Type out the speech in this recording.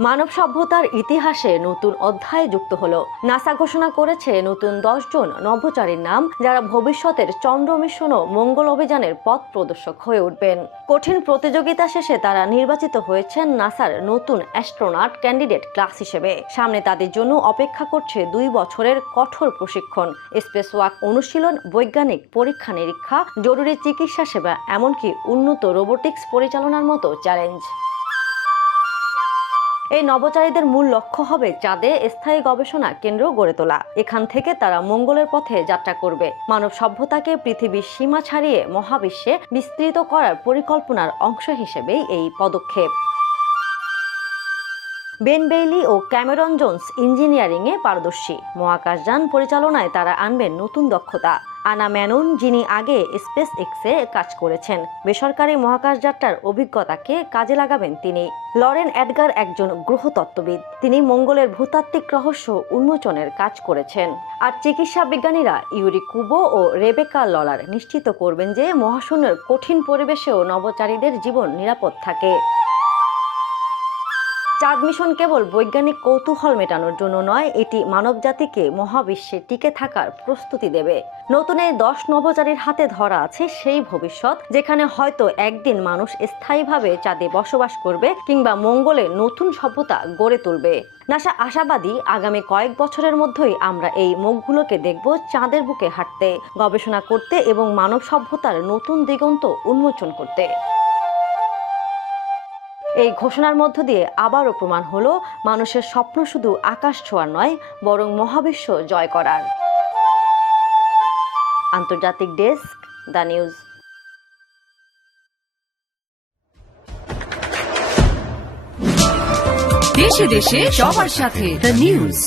মানব সভ্যতার ইতিহাসে নতুন অধ্যায় যুক্ত হলো। নাসা ঘোষণা করেছে নতুন 10 জন নভোচারীর নাম, যারা ভবিষ্যতের চন্দ্র মিশন ও মঙ্গল অভিযানের পথ প্রদর্শক হয়ে উঠবেন। কঠিন প্রতিযোগিতা শেষে তারা নির্বাচিত হয়েছেন নাসার নতুন অ্যাস্ট্রোনট ক্যান্ডিডেট ক্লাস হিসেবে। সামনে তাদের জন্য অপেক্ষা করছে 2 বছরের কঠোর প্রশিক্ষণ, স্পেস ওয়াক অনুশীলন, বৈজ্ঞানিক পরীক্ষা নিরীক্ষা, জরুরি চিকিৎসা সেবা, এমনকি উন্নত রোবোটিক্স পরিচালনার মতো চ্যালেঞ্জ। এই নভোচারীদের মূল লক্ষ্য হবে চাঁদে স্থায়ী গবেষণা কেন্দ্র গড়ে তোলা। এখান থেকে তারা মঙ্গলের পথে যাত্রা করবে, মানব সভ্যতাকে পৃথিবীর সীমা ছাড়িয়ে মহাবিশ্বে বিস্তৃত করার পরিকল্পনার অংশ হিসেবেই এই পদক্ষেপ। বেন বেইলি ও ক্যামেরন জোন্স ইঞ্জিনিয়ারিংয়ে পারদর্শী। মহাকাশযান পরিচালনায় তারা আনবেন নতুন দক্ষতা। আনা ম্যানুন, যিনি আগে স্পেস এক্সে কাজ করেছেন, বেসরকারি মহাকাশ যাত্রার অভিজ্ঞতাকে কাজে লাগাবেন তিনি। লরেন এডগার একজন গ্রহতত্ত্ববিদ, তিনি মঙ্গলের ভূতাত্ত্বিক রহস্য উন্মোচনের কাজ করেছেন। আর চিকিৎসা বিজ্ঞানীরা ইউরি কুবো ও রেবেকা ললার নিশ্চিত করবেন যে মহাশূন্যের কঠিন পরিবেশেও নভোচারীদের জীবন নিরাপদ থাকে। চাঁদ মিশন কেবল বৈজ্ঞানিক কৌতূহল মেটানোর জন্য নয়, এটি মানবজাতিকে মহাবিশ্বে টিকে থাকার প্রস্তুতি দেবে। নতুন এই 10 নভোচারীর হাতে ধরা আছে সেই ভবিষ্যৎ, যেখানে হয়তো একদিন মানুষ স্থায়ীভাবে চাঁদে বসবাস করবে কিংবা মঙ্গলে নতুন সভ্যতা গড়ে তুলবে। নাসা আশাবাদী, আগামী কয়েক বছরের মধ্যেই আমরা এই মুখগুলোকে দেখব চাঁদের বুকে হাঁটতে, গবেষণা করতে এবং মানব সভ্যতার নতুন দিগন্ত উন্মোচন করতে। এই ঘোষণার মধ্য দিয়ে আবারও প্রমাণ হলো, মানুষের স্বপ্ন শুধু আকাশ ছোঁয়ার নয়, বরং মহাবিশ্ব জয় করার। আন্তর্জাতিক ডেস্ক, দ্য নিউজ। দেশে দেশে সবার সাথে দ্য নিউজ।